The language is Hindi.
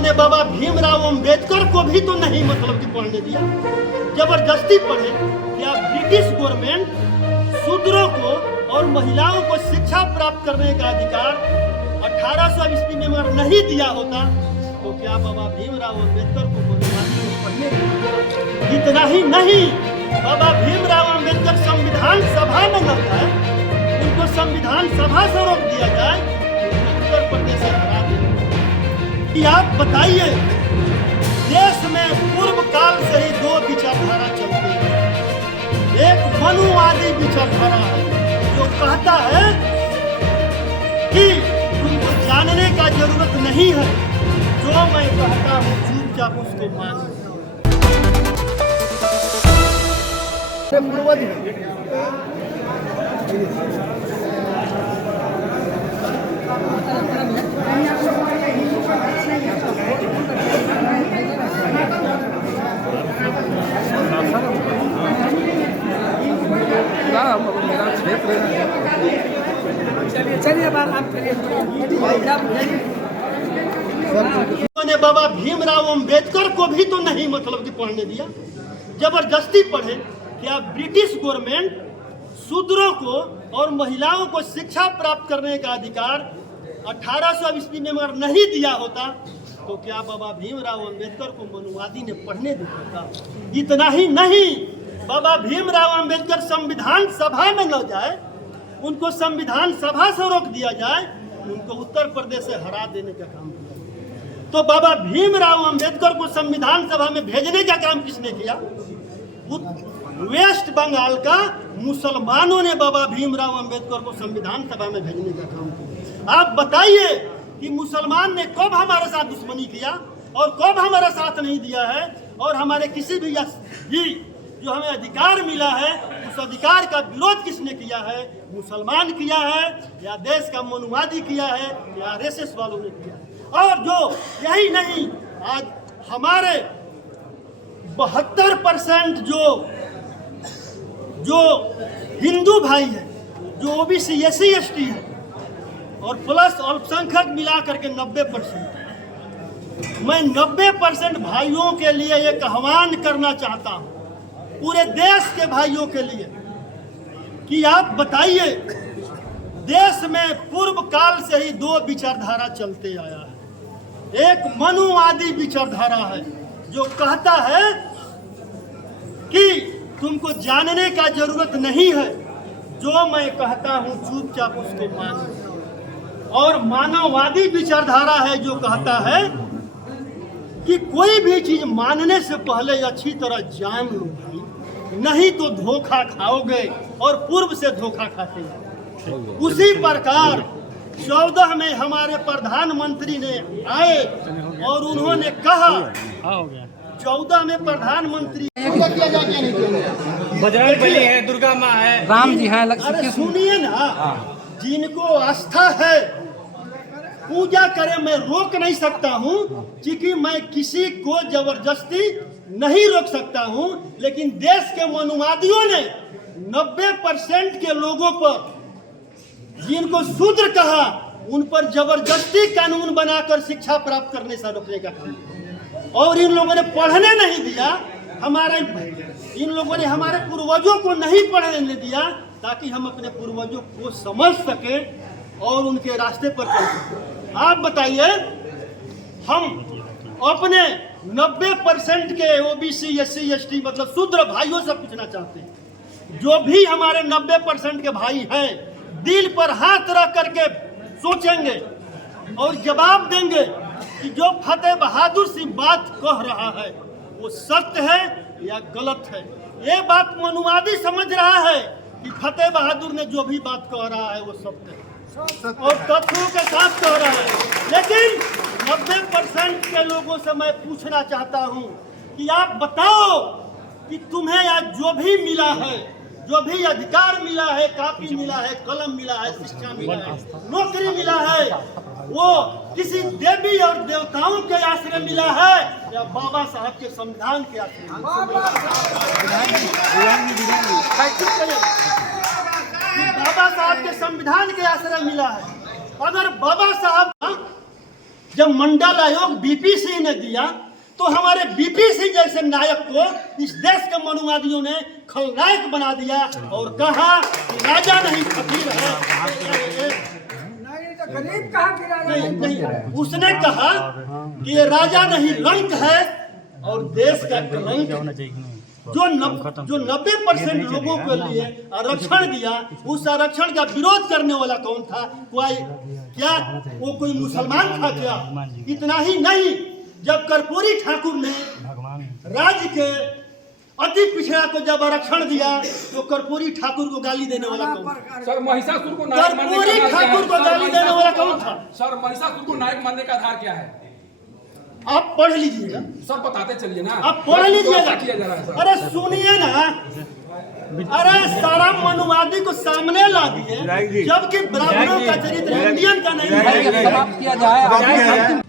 उन्होंने बाबा भीमराव अंबेडकर को भी तो नहीं मतलब कि पढ़ने दिया, जबरदस्ती पढ़े। क्या ब्रिटिश गवर्नमेंट शूद्रों को और महिलाओं को शिक्षा प्राप्त करने का अधिकार 1800 ईस्वी में अगर नहीं दिया होता तो क्या बाबा भीमराव अंबेडकर को पढ़ने दिया? इतना ही नहीं, बाबा भीमराव अंबेडकर संविधान सभा में न जाए, उनको संविधान सभा से रोक दिया जाए, उत्तर प्रदेश से हरा दिया। कि आप बताइए, देश में पूर्व काल से ही दो विचारधारा चलती है। एक मनुवादी विचारधारा है जो कहता है कि तुमको जानने का जरूरत नहीं है, जो मैं कहता हूँ चुपचाप उसको मान। चलिए आप उन्होंने बाबा भीमराव अंबेडकर को भी तो नहीं मतलब कि पढ़ने दिया, जबरदस्ती पढ़े। क्या ब्रिटिश गवर्नमेंट शूद्रों को और महिलाओं को शिक्षा प्राप्त करने का अधिकार 1800 ईस्वी में अगर नहीं दिया होता तो क्या बाबा भीमराव अंबेडकर को मनुवादी ने पढ़ने दिया था? इतना ही नहीं, बाबा भीमराव अंबेडकर संविधान सभा में न जाए, उनको संविधान सभा से रोक दिया जाए, उनको उत्तर प्रदेश से हरा देने का काम किया। तो बाबा भीमराव अंबेडकर को संविधान सभा में भेजने का काम किसने किया? वेस्ट बंगाल का मुसलमानों ने बाबा भीमराव अंबेडकर को संविधान सभा में भेजने का काम किया। आप बताइए कि मुसलमान ने कब हमारे साथ दुश्मनी किया और कब हमारा साथ नहीं दिया है, और हमारे किसी भी जो हमें अधिकार मिला है उस अधिकार का विरोध किसने किया है? मुसलमान किया है या देश का मनुवादी किया है या आरएसएस वालों ने किया है? और जो यही नहीं, आज हमारे 72% जो हिंदू भाई है, जो ओबीसी एससी एसटी है और प्लस अल्पसंख्यक मिला करके 90%, मैं 90% भाइयों के लिए एक आह्वान करना चाहता हूं, पूरे देश के भाइयों के लिए, कि आप बताइए, देश में पूर्व काल से ही दो विचारधारा चलते आया है। एक मनुवादी विचारधारा है जो कहता है कि तुमको जानने का जरूरत नहीं है, जो मैं कहता हूं चुपचाप उसको मान। और मानववादी विचारधारा है जो कहता है कि कोई भी चीज मानने से पहले अच्छी तरह जान लो भाई, नहीं तो धोखा खाओगे और पूर्व से धोखा खाते हैं। उसी प्रकार 14 में हमारे प्रधानमंत्री ने आए और उन्होंने कहा, 14 में प्रधानमंत्री बजरंगबली है, दुर्गा माँ है, राम जी है। अरे सुनिए ना, जिनको आस्था है पूजा करे, मैं रोक नहीं सकता हूँ, क्योंकि मैं किसी को जबरदस्ती नहीं रोक सकता हूँ, लेकिन देश के मनुवादियों ने 90% के लोगों पर जिनको शूद्र कहा, उन पर जबरदस्ती कानून बनाकर शिक्षा प्राप्त करने से रोकने का काम किया। और इन लोगों ने पढ़ने नहीं दिया, इन लोगों ने हमारे पूर्वजों को नहीं पढ़ने दिया, ताकि हम अपने पूर्वजों को समझ सके और उनके रास्ते पर चल सके। आप बताइए, हम अपने 90% के ओबीसी एससी एसटी मतलब शूद्र भाइयों से पूछना चाहते हैं, जो भी हमारे 90% के भाई हैं, दिल पर हाथ रख करके सोचेंगे और जवाब देंगे कि जो फतेह बहादुर सिंह बात कह रहा है वो सत्य है या गलत है। ये बात मनुवादी समझ रहा है कि फतेह बहादुर ने जो भी बात कह रहा है वो सत्य है और तथ्यों के साथ कह रहा है। लेकिन 90% के लोगों से मैं पूछना चाहता हूं कि आप बताओ कि तुम्हें आज जो भी मिला है, जो भी अधिकार मिला है, कापी मिला है, कलम मिला है, शिक्षा मिला है, नौकरी मिला है, वो किसी देवी और देवताओं के आश्रय मिला है या बाबा साहब के संविधान के आश्रय मिला बाबा साहब के संविधान के आश्रय मिला है। अगर बाबा साहब जब मंडल आयोग बीपी सिंह ने दिया तो हमारे बीपी सिंह जैसे नायक को इस देश के मनुवादियों ने खलनायक बना दिया और कहा कि राजा नहीं फकीर है। नहीं तो गरीब कहाँ गिरा नहीं, नहीं, उसने कहा कि ये राजा नहीं रंक है और देश का कलंक है। जो 90% लोगों के लिए आरक्षण दिया, उस आरक्षण का विरोध करने वाला कौन था? क्या वो कोई मुसलमान था क्या? इतना ही नहीं, जब कर्पूरी ठाकुर ने राज्य के अति पिछड़ा को जब आरक्षण दिया तो कर्पूरी ठाकुर को गाली देने वाला कौन था? सर महिषासुर को नायक मानने कर्पूरी का आधार ठाकुर क्या को है? गाली देने वाला कौन था? सर महिषासुर को नायक मानने का आधार क्या है? आप पढ़ लीजिएगा, सर बताते चलिए ना। आप पढ़ लीजिएगा। किया जा रहा है सर। अरे सुनिए ना, अरे सारा मनुवादी को सामने ला दिए, जबकि ब्राह्मणों का चरित्र इंडियन का नहीं है। समाप्त किया जाए।